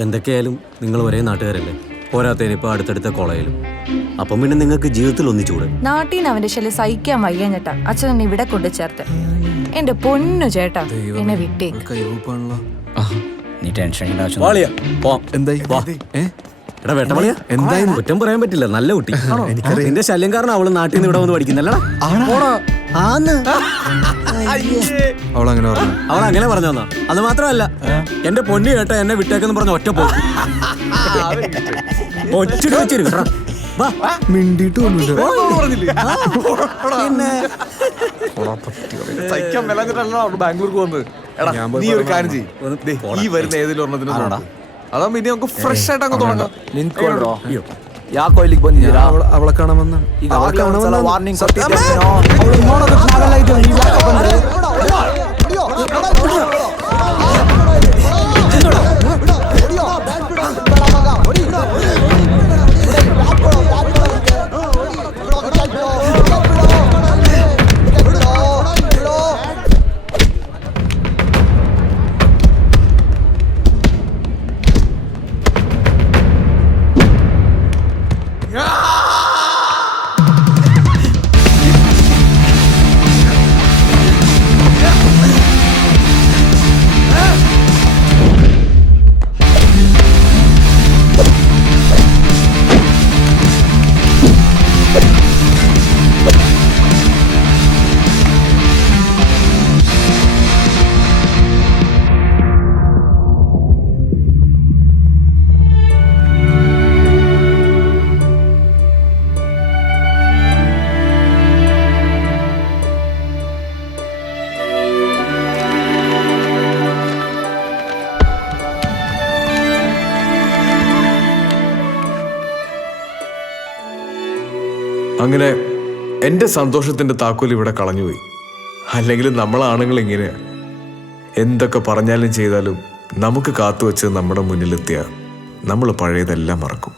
എന്തൊക്കെയായാലും നിങ്ങൾ ഒരേ നാട്ടുകാരല്ലേ, പോരാത്തതിന് ഇപ്പോൾ അടുത്തടുത്ത കോളേജിലും. അപ്പം പിന്നെ നിങ്ങൾക്ക് ജീവിതത്തിൽ ഒന്നിച്ചൂടെ? നാട്ടിൽ നിന്ന് അവന്റെ ശല്യം സഹിക്കാൻ വയ്യാഞ്ഞിട്ടാ അച്ഛൻ എന്നെ ഇവിടെ കൊണ്ടു ചേർത്ത്. എന്റെ പൊന്നു ചേട്ടാ, എന്നെ വിട്ടേ. നീ ടെൻഷൻ എടാ വേട്ടമളിയാ, എന്തായാലും കുറ്റം പറയാൻ പറ്റില്ല, നല്ല കുട്ടി. നിന്റെ ശല്യം കാരണം അവള് നാട്ടിൽ നിന്ന് ഇവിടെ വന്ന് പഠിക്കുന്നല്ലടാ. അവളങ്ങനെ പറഞ്ഞാ. അത് മാത്രമല്ല, എന്റെ പൊന്നി കേട്ട എന്നെ വിട്ടേക്കെന്ന് പറഞ്ഞ ഒറ്റ പോകും. ബാംഗ്ലൂർക്ക് വന്നത്. നീ ഒരു കാര്യം ചെയ്യ്, ഈ വരുന്ന ഏതെങ്കിലും ഒരെണ്ണത്തിന് അതാ പിന്നെ നമുക്ക് ഫ്രഷ് ആയിട്ട് അങ്ങ് തുടങ്ങാം. ಯಾಕೋ ಇಲ್ಲಿಗೆ ಬಂದಿದ್ದೀರಾ? അവളെ കാണാമെന്ന് ವಾರ್ನಿಂಗ್ ಕೊಟ್ಟಿದ್ದೇನೋ. ಅವಳು ನೋಡೋದಕ್ಕೆ ನಾವೆಲ್ಲ ಇದ್ದೀವಿ, ನೀವು ಯಾಕೆ ಬಂದ್ರಿ? അങ്ങനെ എൻ്റെ സന്തോഷത്തിന്റെ താക്കോൽ ഇവിടെ കളഞ്ഞുപോയി. അല്ലെങ്കിൽ നമ്മളാണുങ്ങൾ ഇങ്ങനെയാ, എന്തൊക്കെ പറഞ്ഞാലും ചെയ്താലും നമുക്ക് കാത്തുവെച്ച് നമ്മുടെ മുന്നിലെത്തിയ നമ്മൾ പഴയതെല്ലാം മറക്കും.